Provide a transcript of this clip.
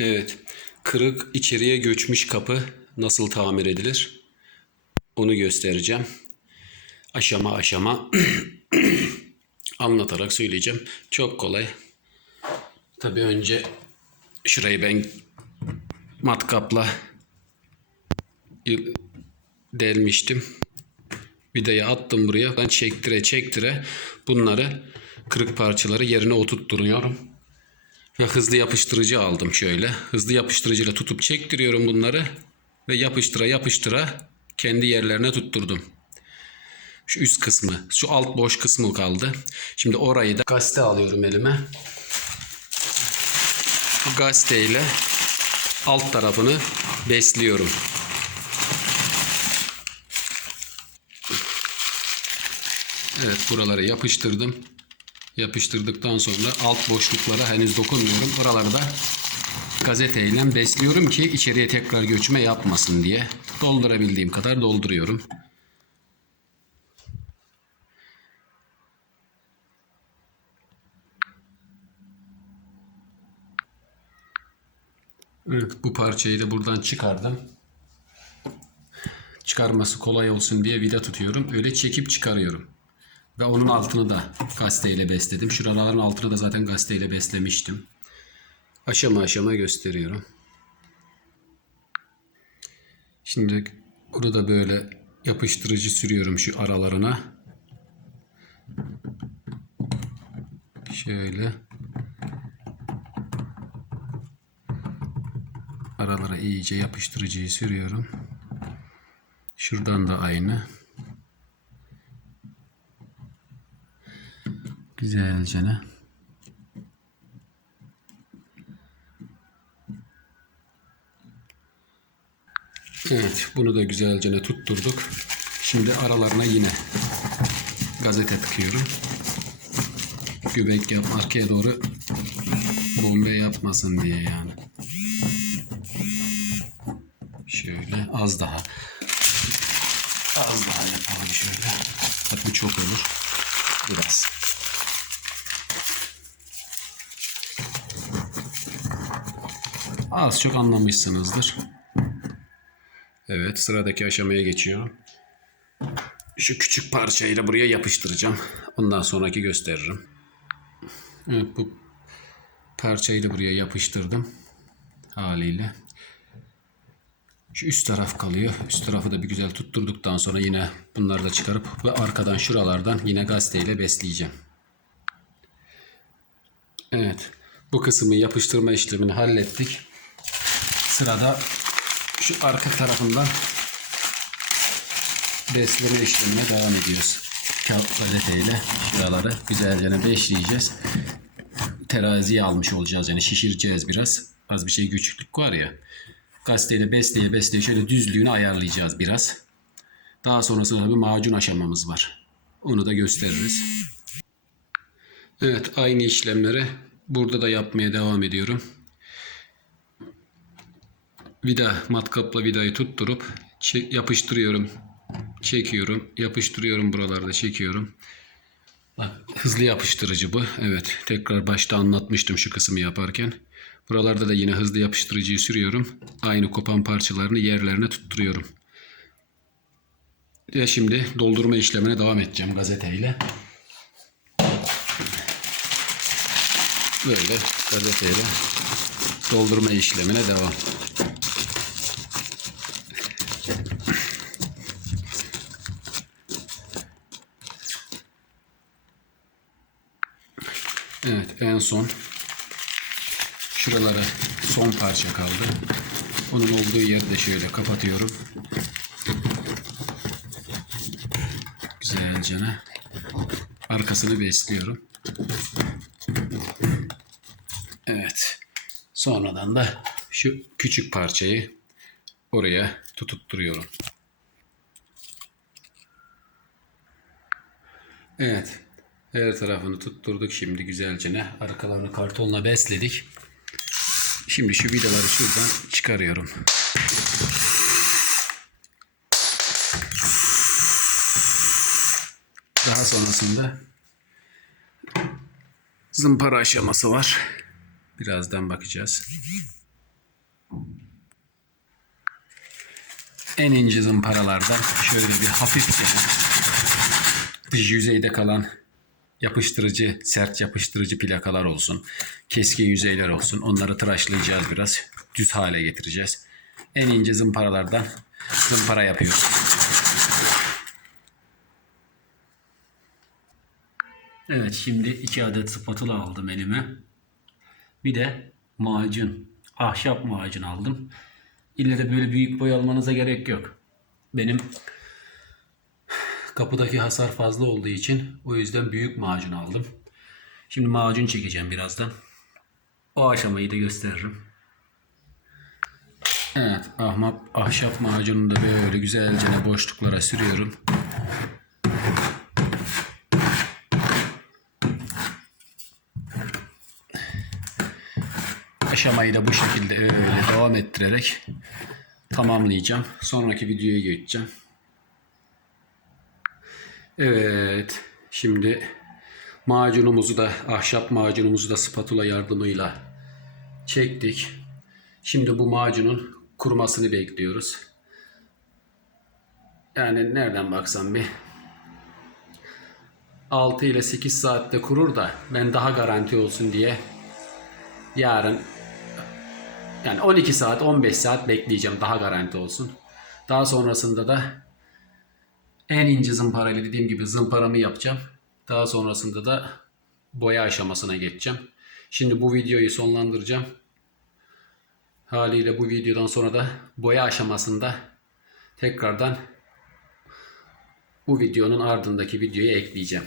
Evet. Kırık içeriye göçmüş kapı nasıl tamir edilir? Onu göstereceğim. Aşama aşama anlatarak söyleyeceğim. Çok kolay. Tabii önce şurayı ben matkapla delmiştim. Vidayı attım buraya. Ben çektire çektire bunları kırık parçaları yerine oturtturuyorum. Hızlı yapıştırıcı aldım şöyle. Hızlı yapıştırıcıyla tutup çektiriyorum bunları. Ve yapıştıra yapıştıra kendi yerlerine tutturdum. Şu üst kısmı, şu alt boş kısmı kaldı. Şimdi orayı da gazete alıyorum elime. Bu gazeteyle alt tarafını besliyorum. Evet buraları yapıştırdım. Yapıştırdıktan sonra alt boşluklara henüz dokunmuyorum. Oraları da gazeteyle besliyorum ki içeriye tekrar göçme yapmasın diye. Doldurabildiğim kadar dolduruyorum. Evet bu parçayı da buradan çıkardım. Çıkarması kolay olsun diye vida tutuyorum. Öyle çekip çıkarıyorum. Ve onun altını da gazeteyle besledim. Şuraların altını da zaten gazeteyle beslemiştim. Aşama aşama gösteriyorum. Şimdi bunu da böyle yapıştırıcı sürüyorum şu aralarına. Şöyle. Aralara iyice yapıştırıcıyı sürüyorum. Şuradan da aynı. Güzelce ne? Evet, bunu da güzelce tutturduk. Şimdi aralarına yine gazete tıkıyorum. Göbek yap arkaya doğru bombe yapmasın diye yani. Şöyle az daha. Az daha yapalım şöyle. Bak bu çok olur. Biraz. Az çok anlamışsınızdır. Evet sıradaki aşamaya geçiyorum. Şu küçük parçayı da buraya yapıştıracağım. Ondan sonraki gösteririm. Evet bu parçayı da buraya yapıştırdım. Haliyle. Şu üst taraf kalıyor. Üst tarafı da bir güzel tutturduktan sonra yine bunları da çıkarıp ve arkadan şuralardan yine gazeteyle besleyeceğim. Evet. Bu kısmı yapıştırma işlemini hallettik. Sırada şu arka tarafından besleme işlemine devam ediyoruz. Kağıt gazeteyle şuraları güzelce beşleyeceğiz. Teraziye almış olacağız yani şişireceğiz biraz. Az bir şey küçüklük var ya. Gazeteyle besleye besleye şöyle düzlüğünü ayarlayacağız biraz. Daha sonrasında bir macun aşamamız var. Onu da gösteririz. Evet aynı işlemleri burada da yapmaya devam ediyorum. Vida matkapla vidayı tutturup yapıştırıyorum. Çekiyorum. Yapıştırıyorum buralarda çekiyorum. Bak, hızlı yapıştırıcı bu. Evet tekrar başta anlatmıştım şu kısmı yaparken. Buralarda da yine hızlı yapıştırıcıyı sürüyorum. Aynı kopan parçalarını yerlerine tutturuyorum. Ve şimdi doldurma işlemine devam edeceğim gazeteyle. Böyle gazeteyle doldurma işlemine devam. Evet en son şuralara son parça kaldı. Onun olduğu yeri de şöyle kapatıyorum. Güzelce arkasını besliyorum. Evet. Sonradan da şu küçük parçayı oraya tututturuyorum. Evet. Her tarafını tutturduk şimdi güzelce ne? Arkalarını kartonla besledik. Şimdi şu vidaları şuradan çıkarıyorum. Daha sonrasında zımpara aşaması var. Birazdan bakacağız. En ince zımparalardan şöyle bir hafifçe dış yüzeyde kalan yapıştırıcı, sert yapıştırıcı plakalar olsun. Keskin yüzeyler olsun. Onları tıraşlayacağız biraz. Düz hale getireceğiz. En ince zımparalardan zımpara yapıyoruz. Evet şimdi iki adet spatula aldım elime. Bir de macun. Ahşap macun aldım. İlle de böyle büyük boy almanıza gerek yok. Benim kapıdaki hasar fazla olduğu için o yüzden büyük macun aldım. Şimdi macun çekeceğim birazdan. O aşamayı da gösteririm. Evet, ahmap, ahşap macununu da böyle güzelce boşluklara sürüyorum. Aşamayı da bu şekilde öyle devam ettirerek tamamlayacağım. Sonraki videoya geçeceğim. Evet. Şimdi macunumuzu da ahşap macunumuzu da spatula yardımıyla çektik. Şimdi bu macunun kurumasını bekliyoruz. Yani nereden baksan bir 6 ile 8 saatte kurur da ben daha garanti olsun diye yarın yani 12 saat 15 saat bekleyeceğim daha garanti olsun. Daha sonrasında da en ince zımparayla dediğim gibi zımparamı yapacağım. Daha sonrasında da boya aşamasına geçeceğim. Şimdi bu videoyu sonlandıracağım. Haliyle bu videodan sonra da boya aşamasında tekrardan bu videonun ardındaki videoyu ekleyeceğim.